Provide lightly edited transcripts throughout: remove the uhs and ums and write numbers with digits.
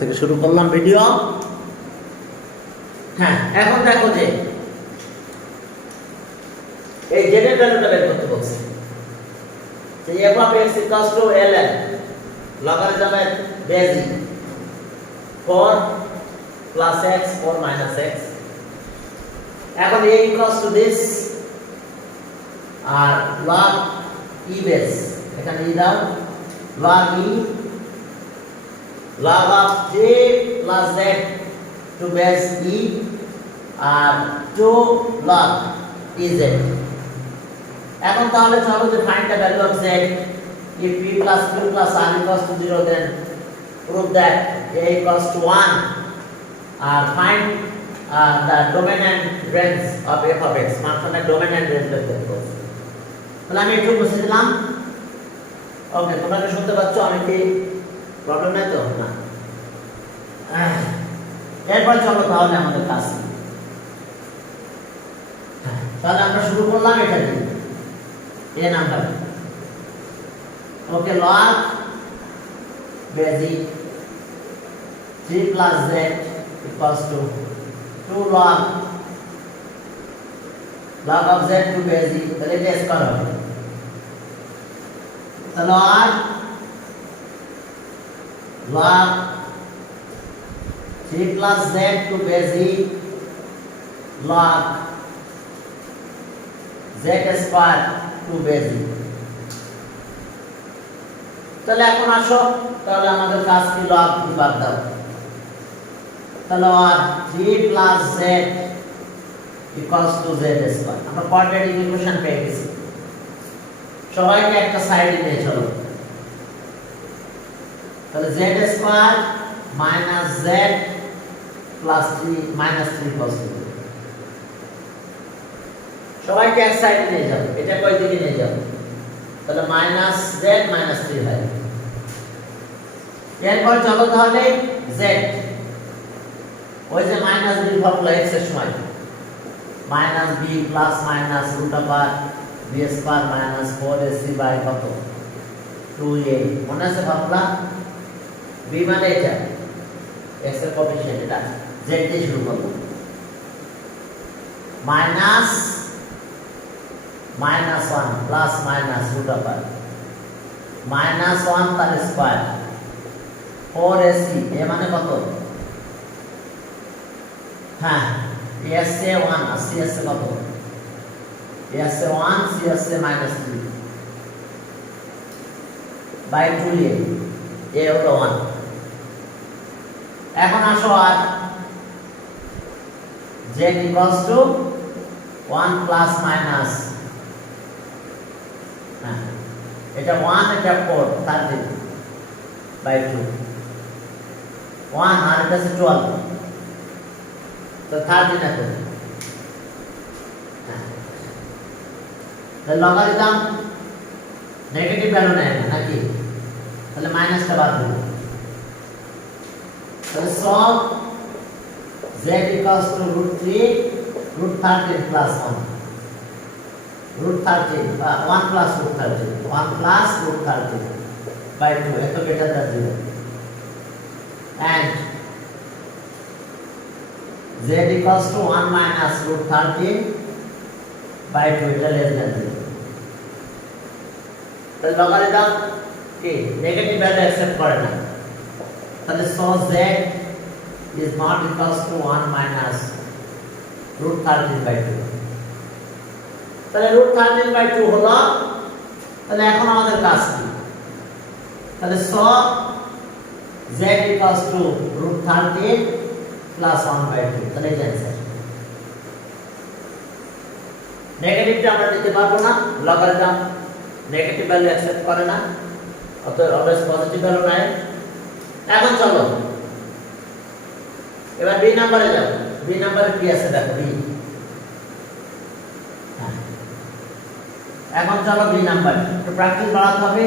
থেকে শুরু করলাম ভিডিও। হ্যাঁ, এখন দেখো যে এই জেনের ভ্যালুটা বের করতে বলছে যে f of x equals to ln লগারিদমের base 4 plus x 4 minus x। এখন a equals to this আর log e বেস, এখানে e দাও, log e log of j plus z to base e আর 2 log ez। এখন তাহলে চলো যে find the value of z if p plus q plus r equals to 0, then prove that a equals to 1 and find the domain and range of f of x। ফাংশনের domain and range বের করতে হবে। তাহলে আমি একটু বসে দিলাম। ওকে, তোমরা কি শুনতে পাচ্ছ? আমি কি প্রবলেম নাই তো? না। এরপর চলো তাহলে আমাদের কাজ। তাহলে আমরা শুরু করলাম এটা দিয়ে a number. Okay, log basic 3 plus z equals to 2 log of z to basic, তাহলে এটা স্কয়ার হবে। তাহলে আর log 3 plus z to basic log z square to basic। তাহলে এখন আসো, তাহলে আমাদের কাজ কি? log বাদ দাও। তাহলে আর 3 plus z equals to z square। আমরা কোয়াড্রেটিক ইকুয়েশন পেয়ে গেছি। সবাইকে একটা সাইডে নিয়ে চলো। তাহলে z square minus z plus 3 minus 3 equals to 0। সবাইকে এক সাইডে নিয়ে যাও। এটা কয় দিকে নিয়ে যাও? তাহলে minus z minus 3 হয়। এরপর চলো তাহলে z, ওই যে মাইনাস b ফর্মুলা x এর সময় minus b plus minus root over b square minus 4ac by কত 2a। মনে আছে ফর্মুলা? b মানে এটা, x এর কোএফিশিয়েন্ট, এটা z দিয়ে শুরু করব। minus 1 plus minus root over minus 1 তার স্কয়ার 4ac, এ মানে কত? হ্যাঁ, s এ 1 আর c এ কত? s A 1, c A minus 3 by 2a, a হলো 1। এখন আসো আর z equals to 1 plus minus, হ্যাঁ এটা 1 এটা 4 13 by 2, 1 আর এটা 12, তো 13 না তো। লগারিদম নেগেটিভ ভ্যালু নেয় না নাকি? তাহলে মাইনাসটা বাদ দেব। তাহলে সব z equals to √3 √13 plus 1 √13 1 plus √13 1 plus √13 by 2, এত better than 0 and z equals to 1 minus √13 by 2, এটা less than 0। তাহলে লগারিদম কি নেগেটিভ ভ্যালু অ্যাকসেপ্ট করে না। তাহলে so z is not equals to 1 minus √13 by 2। তাহলে √13 by 2 হলো। তাহলে এখন আমাদের কাজ কি? তাহলে so z equals to √13 plus 1 by 2, তাহলে এটা অ্যানসার। নেগেটিভটা আমরা নিতে পারবো না, লগারিদম নেগেটিভ ভ্যালু অ্যাকসেপ্ট করে না, অতএব অলওয়েজ পজিটিভ ভ্যালু নেয়। এখন চলো এবার বি নম্বরে যাও। বি নম্বরে কি আছে দেখো, বি। এখন চলো বি নাম্বার, একটু প্র্যাকটিস বাড়াতে হবে।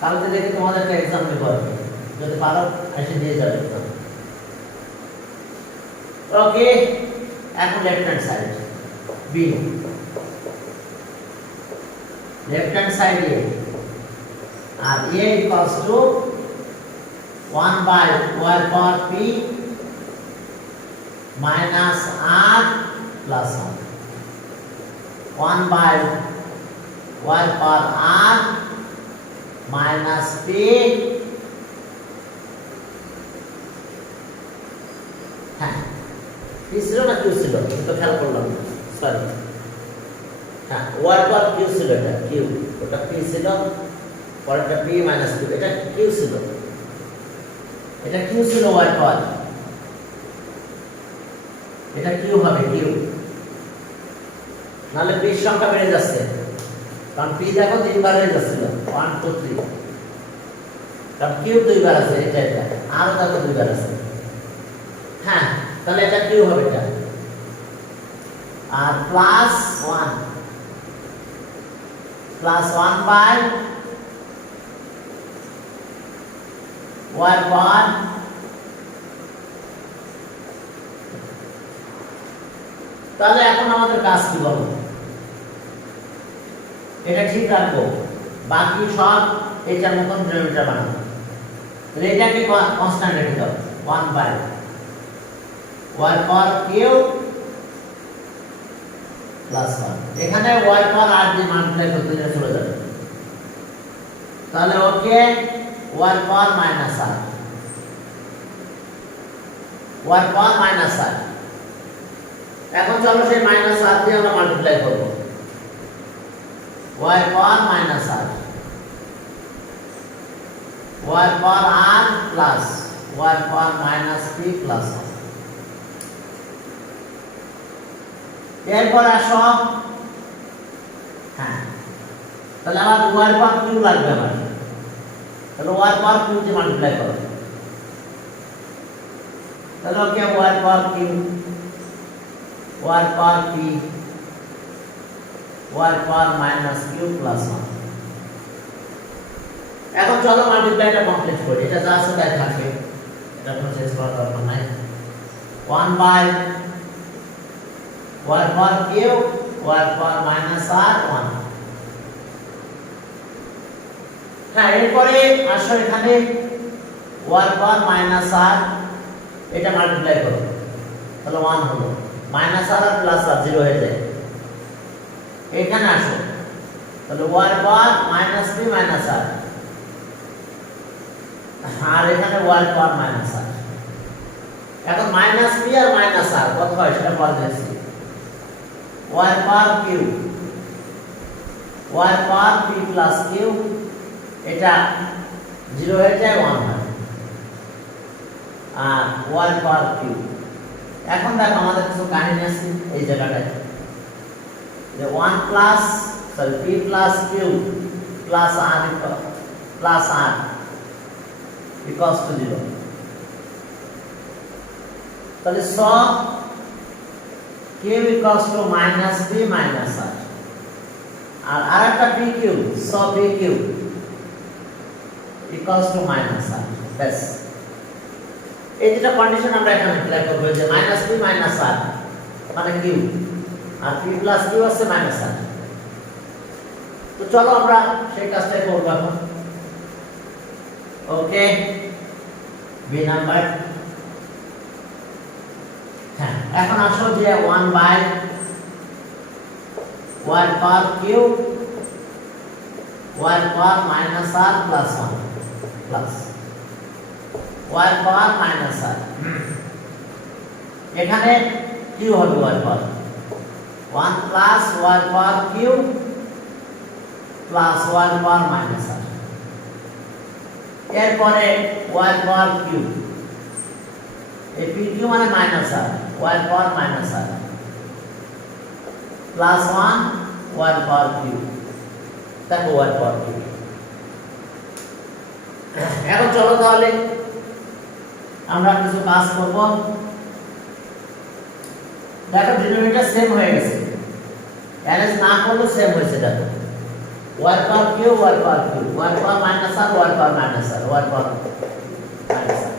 কালকে দেখে তোমাদেরকে এক্সাম দেব, যদি পারো এসে দিয়ে যাবে। ওকে, এখন left hand side b, left hand side a আর a equals to 1 by y power p minus r plus 1. 1 by y power r minus p হ্যাঁ p ছিল না q ছিল তো খেয়াল করলাম সরি হ্যাঁ y power q ছিল এটা q ওটা p ছিল পরেরটা p minus q এটা q ছিল এটা q ছিল y power এটা q হবে q নালে p এর সংখ্যা বেড়ে যাচ্ছে কারণ p দেখো তিনবার হয়ে যাচ্ছিল 1 2 3 কারণ q দুইবার আছে এটা আর দেখো দুইবার আছে হ্যাঁ তাহলে এটা q হবে এটা আর প্লাস 1 বাই y বার তাহলে এখন আমাদের কাজ কি বলো এটা ঠিক রাখবো বাকি সব এটার মতন ডেরিভেটিভ বানাবো তাহলে এটাকে কনস্ট্যান্ট রেখে দাও 1 by y power q plus 1 এখানে y পাওয়ার r দিয়ে মাল্টিপ্লাই করতে গেলে চলে যাবে তাহলে okay y power minus r y power minus r এখন চলো সেই মাইনাস r দিয়ে আমরা মাল্টিপ্লাই করব y power minus r y power r plus y power minus p plus 1 এরপর আসো হ্যাঁ তাহলে আমার y পাওয়ার q লাগবে আমার তাহলে y পাওয়ার q দিয়ে মাল্টিপ্লাই করো তাহলে okay y power q y power p y power minus q plus 1 এখন চলো মাল্টিপ্লাইটা কমপ্লিট করি এটা যা আছে তাই থাকে এটা কোনো চেঞ্জ করার দরকার নাই 1 by y power q y power minus r 1 হ্যাঁ এরপরে আসো এখানে y পাওয়ার মাইনাস r এটা মাল্টিপ্লাই করো তাহলে 1 হলো মাইনাস r আর প্লাস r 0 হয়ে যায় এখানে আসো তাহলে y power minus p minus r আর এখানে y পাওয়ার মাইনাস r এখন মাইনাস p আর মাইনাস r কত হয় সেটা বলা যাচ্ছে y power q y power p plus q এটা 0 হয়ে যায় 1 হয় আর y পাওয়ার q এখন দেখো আমাদের কিছু কাহিনী আছে এই জায়গাটায় যে 1 plus sorry p plus q plus r plus r equals to 0 তাহলে সব q equals to minus p minus r আর আরেকটা pq সব pq equals to minus r ব্যাস এই দুটো কন্ডিশন আমরা এখানে অ্যাপ্লাই করব যে minus p minus r মানে q আর p plus q আছে minus r তো চলো আমরা সেই কাজটাই করব এখন ওকে বি নাম্বার হ্যাঁ এখন আসো যে 1 by y power q y power minus r plus 1 plus y power minus r এখানে q হবে y power 1 plus y power q plus y power minus r এরপরে y পাওয়ার q এই pq মানে minus r y power minus r plus 1 y power q দেখো y power q এখন চলো তাহলে আমরা কিছু কাজ করব দেখো ডিনোমিনেটর সেম হয়ে গেছে অ্যারেঞ্জ না করলে সেম হয়েছে দেখো y power q y power q y power minus r y power minus r y power minus r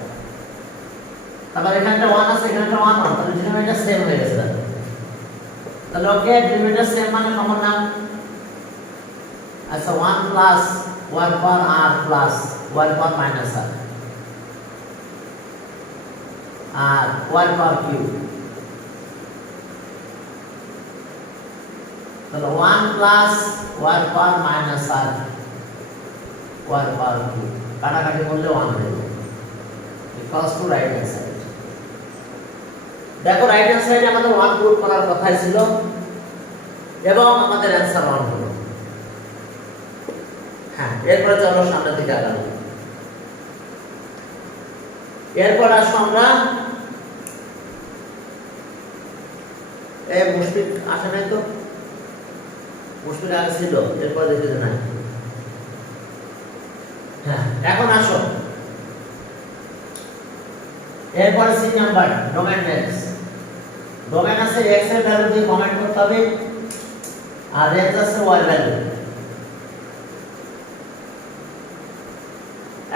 তারপর এখানটা 1 আছে এখানটা 1 আছে তাহলে ডিনোমিনেটর সেম হয়ে গেছে দেখো তাহলে ওকে ডিনোমিনেটর সেম মানে কমন নাম আচ্ছা 1 plus y power r plus y power minus r আর ওয়ান পাওয়ার কিউব, তাহলে 1 প্লাস ওয়ান পাওয়ার মাইনাস আর ওয়ান পাওয়ার কিউব, কাটাকাটি করলে 1 হয়ে যাবে, equals to right hand side. দেখো রাইট হ্যান্ড সাইডে আমাদের 1 পুট করার কথা ছিল এবং আমাদের অ্যান্সার 1 হলো। হ্যাঁ, এরপরে চলো সামনের দিকে আগাবো। এরপর আসো আমরা মুশফিক আসে নাই তো, মুশফিক আগে ছিল, এরপর দেখতে যে নাই। হ্যাঁ, এখন আসো এরপর C number domain range. Domain আছে x এর ভ্যালু দিয়ে কমেন্ট করতে হবে আর রেঞ্জ আছে y ভ্যালু।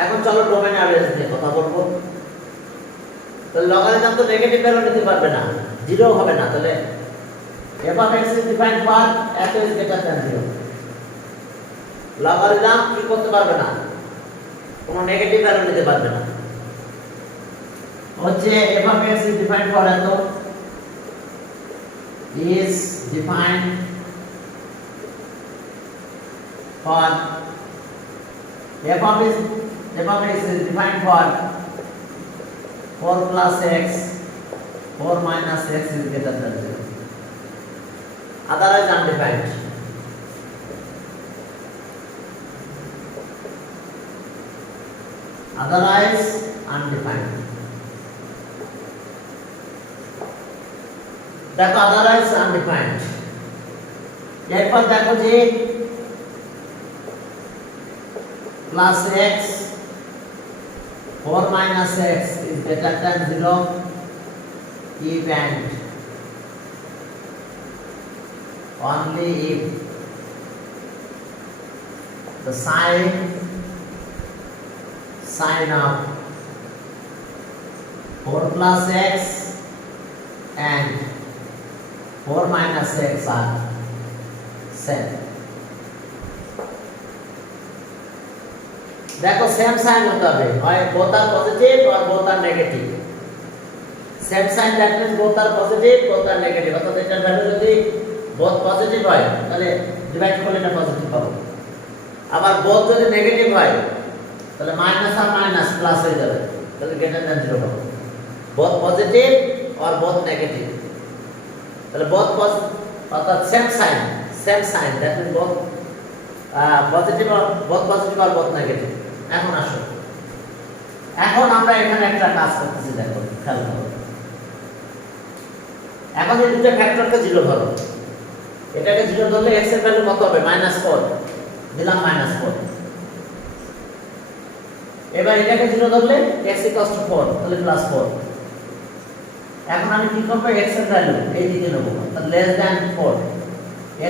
এখন চলো ডোমেন আর রেঞ্জ নিয়ে কথা বলবো। তো লগারিদম তো নেগেটিভ ভ্যালু নিতে পারবে না, জিরো হবে না, তাহলে f of x is defined for f is greater than 0। Logarithm কি করতে পারবে না, কোনো নেগেটিভ ভ্যালু নিতে পারবে না। হচ্ছে f of x is defined for এত is defined for f of x is defined for 4 plus x 4 minus x is greater than 0, otherwise undefined। otherwise undefined। দেখো otherwise undefined। এরপর দেখো যে plus x 4 minus x is greater than 0 if and only if the sign of 4 plus x and 4 minus x are same। देखो same sign होता है, both are positive और both are negative। Same sign that means both are positive both are negative, অর্থাৎ এটার value যদি both positive হয় তাহলে divide করলে এটা পজিটিভ পাবো, আবার both যদি নেগেটিভ হয় তাহলে মাইনাস আর মাইনাস প্লাস হয়ে যাবে, তাহলে গ্রেটার দ্যান 0 পাবো। both positive और both negative, তাহলে both অর্থাৎ same sign that means both positive or both positive or both negative। এখন আসো, এখন আমরা এখানে একটা কাজ করতেছি, দেখো খেয়াল করো। এখন এই দুটো ফ্যাক্টরকে 0 ধরো, এটাকে 0 ধরলে x এর ভ্যালু কত হবে, -4 দিলাম, -4। এবার এটাকে 0 ধরলে x = 4 তাহলে +4। এখন আমি কি করব, x এর ভ্যালু এই দিকে নেব, তাহলে লেস দ্যান 4,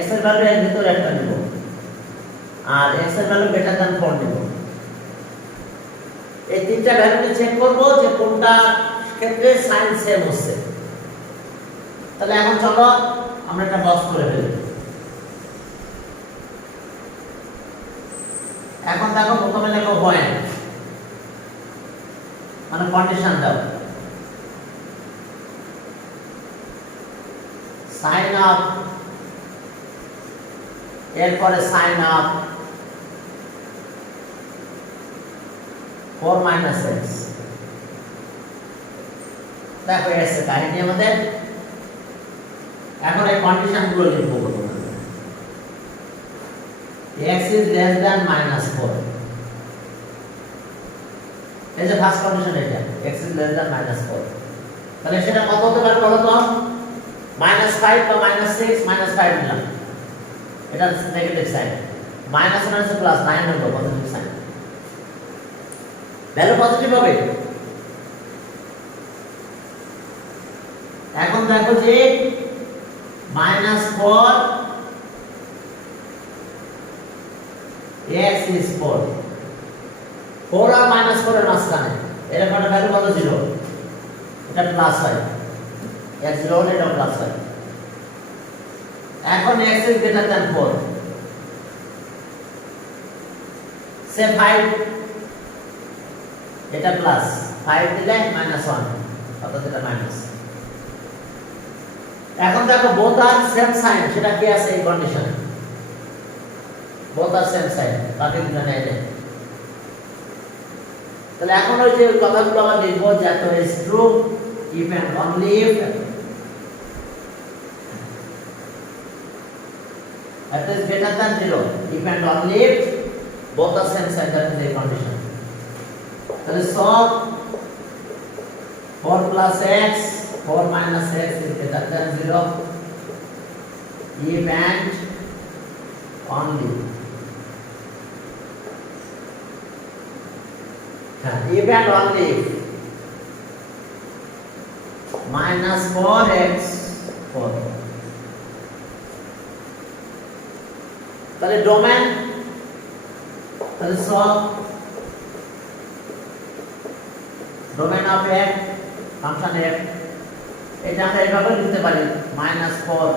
x এর ভ্যালু এর ভিতরে একটা নেব আর x এর ভ্যালু গ্রেটার দ্যান 4 নেব। এই তিনটা ভ্যালুকে চেক করব যে কোনটা ক্ষেত্রে সাইন সেম হচ্ছে। তাহলে এখন চলো আমরা এটা বক্স করে ফেলি। এখন দেখো প্রথমে লেখো পয়েন্ট, মানে কন্ডিশন দাও, সাইন অফ, এরপরে সাইন অফ 4 minus x। দেখো এর সাথে কাহিনী আমাদের। এখন এই কন্ডিশন গুলো লিখবো প্রথমে। x is less than -4, এই যে ফার্স্ট কন্ডিশন এটা, x is less than -4, তাহলে সেটা কত হতে পারে বলো তো, -5 বা -6, -5 নিলাম, এটা negative sign, minus minus plus 9 হলো পজিটিভ সাইন, ভ্যালু পজিটিভ হবে। এখন দেখো যে -4 x is 4, 4 আর -4 এর মাঝখানে এরকম একটা ভ্যালু কত, 0, এটা প্লাস হয়, x 0 হলে এটা প্লাস হয়। এখন x is greater than 4, সে 5, এটা প্লাস 5 দিলে -1, অর্থাৎ এটা মাইনাস। এখন দেখো বোথ আর সেম সাইন, সেটা কি আছে এই কন্ডিশনে? বোথ আর সেম সাইন, বাকি দুটো নেই নেই। তাহলে এখন ওই যে কথাগুলো আমরা লিখবো যে এত is true if and only if at is greater than 0 if and only if both are same sign, that is a condition. তাহলে solve 4 plus x 4 minus x is greater than 0 if and only if and only if minus 4x 4 তাহলে domain, তাহলে সব domain of f function f এটা আমরা এভাবে লিখতে পারি -4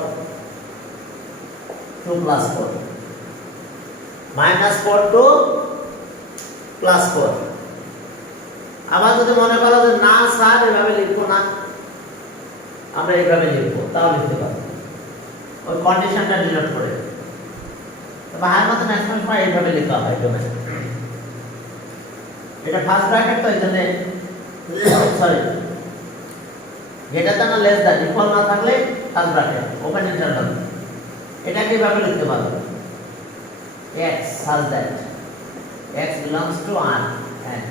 2 + 4 -4 two +4। আবার যদি মনে করো যে না স্যার এভাবে লিখবো না, আমরা এইভাবে লিখবো, তাও লিখতে পারবো, ওই কন্ডিশনটা ডিনোট করে। বাহার মতো ম্যাক্সিমাম সময় এইভাবে লেখা হয় ডোমেন। এটা ফার্স্ট ব্র্যাকেট, তো এখানে sorry greater than less than equal না থাকলে ফার্স্ট ব্র্যাকেট ওপেন ইন্টারভাল, এটাকে এইভাবে লিখতে পারো x such that x belongs to r and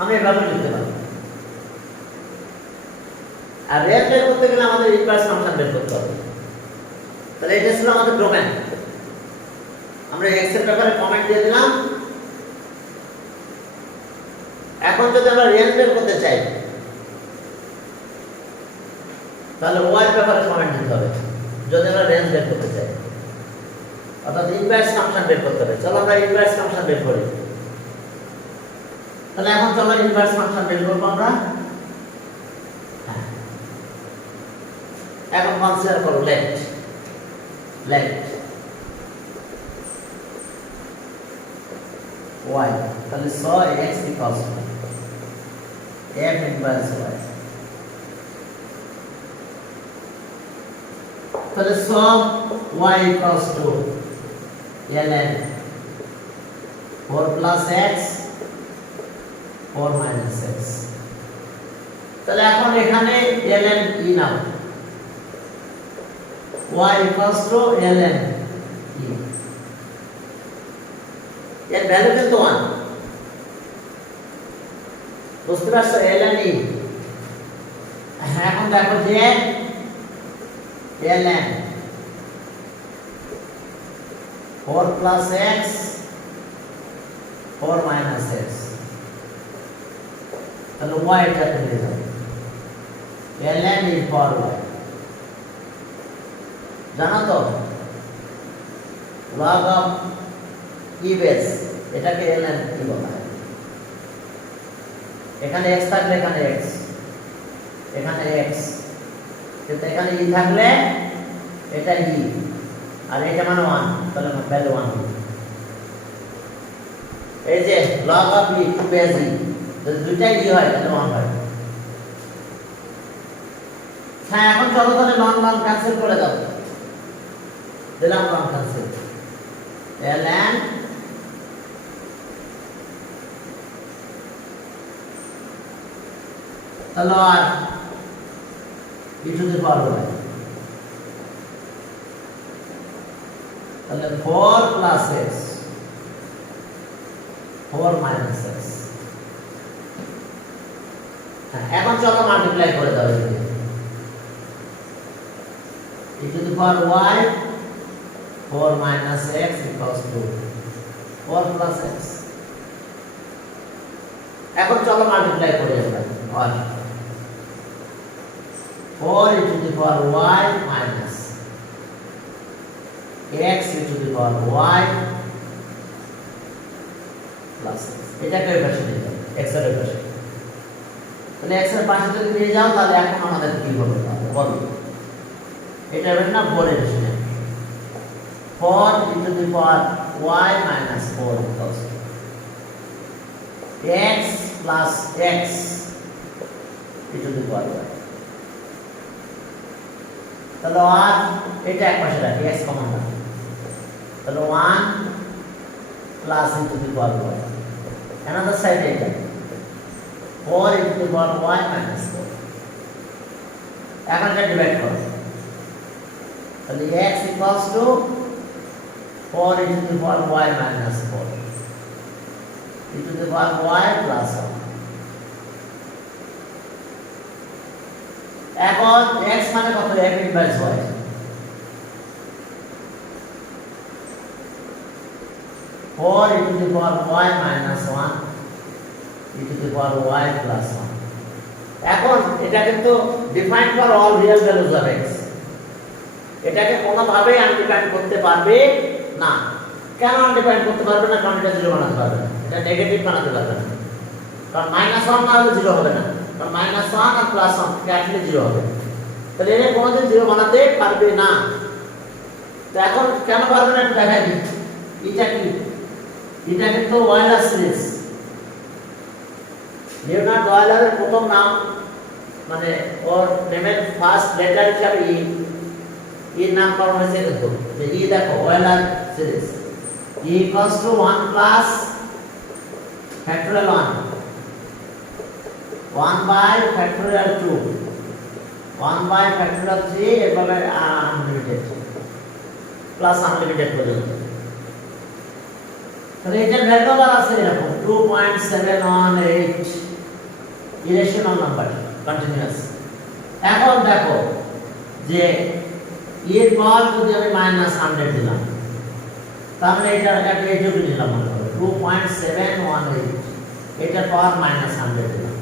আমি এভাবে লিখতে পারি। আর রেঞ্জ বের করতে গেলে আমাদের ইনভার্স ফাংশন বের করতে হবে। তাহলে এটা ছিল আমাদের ডোমেন। আমরা x এর ব্যাপারে কমেন্ট দিয়ে দিলাম। এখন যদি আমরা রেঞ্জ বের করতে চাই তাহলে y এর ব্যাপারে কমেন্ট দিতে হবে, যদি আমরা রেঞ্জ বের করতে চাই, অর্থাৎ ইনভার্স ফাংশন বের করতে হবে। চলো আমরা ইনভার্স ফাংশন বের করি। তাহলে এখন চলো ইনভার্স ফাংশন বের করব আমরা। এখন কনসিডার করো লেফট y, তাহলে so x equals two f inverse y, তাহলে so y equals to ln 4 plus x 4 minus x। তাহলে এখন এখানে ln e now, y equals to ln e, এর ভ্যালু কিন্তু 1, বুঝতে পারছো? ln e। এখন দেখো যে ln 4 plus x 4 minus x, তাহলে y এটা পেয়ে যাবে ln e for y। জানো তো log of e base এটাকে ln e বলা হয়। এখানে x থাকলে এখানে x, এখানে x, কিন্তু এখানে e থাকলে এটা e, আর এটা মানে 1, তাহলে ভ্যালু 1 হবে। এই যে log of e to base e, যদি দুইটাই e হয় তাহলে 1 হয়। হ্যাঁ, এখন চলো তাহলে লন ক্যান্সেল করে দাও, দিলাম লন ক্যান্সেল, ln তাহলে আর e to the power y, তাহলে 4 plus x 4 minus x। এখন চলো মাল্টিপ্লাই করে দাও, e to the power y 4 minus x equals to 4 plus x। এখন চলো মাল্টিপ্লাই করে আমরা, আর 4 e to the power y minus x e to the power y plus x, এটাকে ওই পাশে নিয়ে যাও, x এর ওই পাশে। তাহলে x এর পাশে যদি নিয়ে যাও তাহলে এখন আমাদের কি হবে বলো? এটা হবে না 4 এর পাশে 4 e to the power y minus 4 equals to plus x e to the power y. তাহলে 1 এটা এক পাশে রাখি, এক্স কমন রাখি, তাহলে 1 plus e to the power y. Another সাইডে এটা 4 e to the power y minus 4। এখন এটা ডিভাইড করো, তাহলে x equals to 4 e to the power y minus 4 e to the power y plus 1। এখন x মানে কত? f inverse y। Four e to the power y minus 1 e to the power y plus 1। এখন এটা কিন্তু define for all real values of x। এটাকে কোনোভাবেই undefined করতে পারবে না। কেন আনডিফাইন করতে পারবে না? কারণ এটা জিরো বানাতে পারবে না, এটা নেগেটিভ বানাতে পারবে না। কারণ -1 না হলে জিরো হবে না, কারণ -1 আর +1 কাটলে জিরো হবে। তাহলে এটা কোনোদিন জিরো বানাতে পারবে না। তো এখন কেন পারবে না একটু দেখাই দিই। এটা কি? এটা কিন্তু ওয়েলার সিরিজ। লিওনার্ড ওয়েলারের প্রথম নাম, মানে ওর নেমের ফার্স্ট লেটার হিসাবে ই, এর নাম করা হয়েছে কিন্তু যে ই দেখো Euler series. E equals to 1 plus factorial 1 by factorial 2 1 by factorial 3 এভাবে আনলিমিটেড প্লাস আনলিমিটেড পর্যন্ত। তাহলে এটার ভ্যালু আছে এরকম 2.718 ইরেশনাল নাম্বার কন্টিনিউয়াস। এখন দেখো যে এর পাওয়ার যদি আমি -100 দিলাম, তাহলে এটা একটা এইটুকু দিলাম মনে করো 2.718, এটার পাওয়ার -100 দিলাম,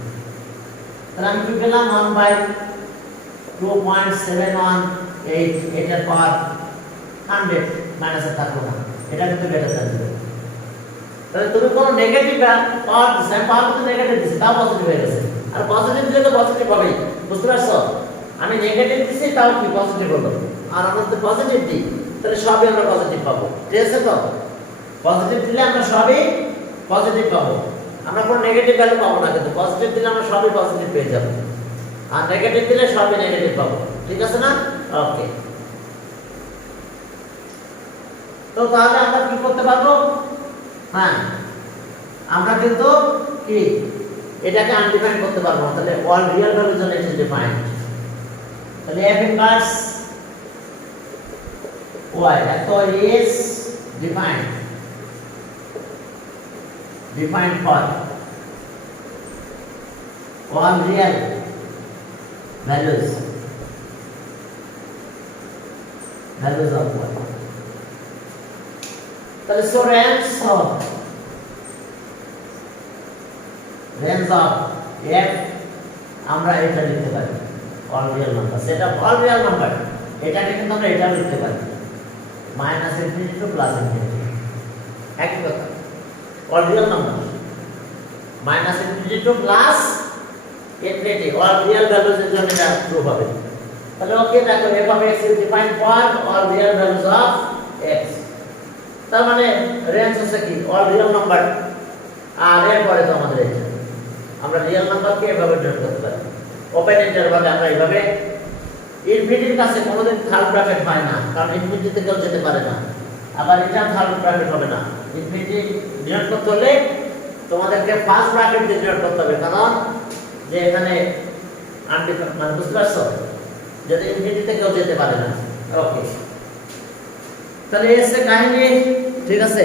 তাহলে আমি কি পেলাম 1/2.718, এটার পাওয়ার 100 মাইনাস থাকলো না, এটা কিন্তু বেটার দেন 0। তাহলে তুমি কোন নেগেটিভ পাওয়ার দিছো, পাওয়ার তো নেগেটিভ দিছি, তাও পজিটিভ হয়ে গেছে। আর পজিটিভ দিলে তো পজিটিভ হবেই, বুঝতে পারছো? আমি নেগেটিভ দিছি তাও কি পজিটিভ হলো, আর আমরা তো পজিটিভ দিই, তাহলে সবই আমরা পজিটিভ পাবো। ঠিক আছে তো? পজিটিভ দিলে আমরা সবই পজিটিভ পাবো, আমরা কোনো নেগেটিভ ভ্যালু পাবো না। কিন্তু পজিটিভ দিলে আমরা সবই পজিটিভ পেয়ে যাবো, আর নেগেটিভ দিলে সবই নেগেটিভ পাবো। ঠিক আছে না? ওকে। তো তাহলে আমরা কি করতে পারবো? হ্যাঁ, আমরা কিন্তু কি এটাকে আনডিফাইন করতে পারবো না। তাহলে অল রিয়েল ভ্যালুজ জন্য ইট ইজ ডিফাইন্ড। তাহলে f ইনভার্স y এত is defined for all real values of y। তাহলে সো রেঞ্জ অফ f আমরা এটা লিখতে পারি অল রিয়েল নাম্বার, সেটা অল রিয়েল নাম্বার, এটাকে কিন্তু আমরা এটা লিখতে পারি -∞ টু +∞, একই কথা। All real number -∞ to +∞, all real values এর জন্য এটা প্রুফ হবে। তাহলে ওকে দেখো f of x is defined for all real values of x। তার মানে রেঞ্জ হচ্ছে কি অল রিয়েল নাম্বার, আর এরপরে তো আমাদের এটা আমরা রিয়েল নাম্বারকে এভাবে ডিনোট করতে পারি। ওপেন ইন্টারভালে আমরা এইভাবে ইনফিনিটির কাছে কোনোদিন থার্ড ব্র্যাকেট হয় না, কারণ ইনফিনিটিতে কেউ যেতে পারে না। আবার এটা থার্ড ব্র্যাকেট হবে না। ইনফিনিটি ডিনোট করতে হলে তোমাদেরকে ফার্স্ট ব্র্যাকেট দিয়ে ডিনোট করতে হবে, কারণ যে এখানে মানে বুঝতে পারছো, যদি ইনফিনিটিতে কেউ যেতে পারে না। ওকে, তাহলে এসে কাহিনী। ঠিক আছে।